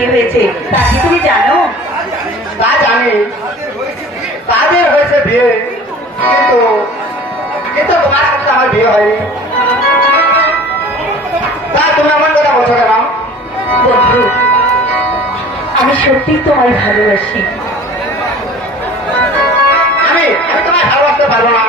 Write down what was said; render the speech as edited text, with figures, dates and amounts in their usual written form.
বিয়ে হয়েছে তা কি তুমি জানো? তা জানি, তাদের হয়েছে বিয়ে, কিন্তু কিন্তু তোমার সাথে আমার বিয়ে হয়নি। তা তুমি আমার কথা বলছো কেন? বন্ধু, আমি সত্যি তোমায় ভালোবাসি। আমি আমি তোমায় ভালোবাসতে পারবো না।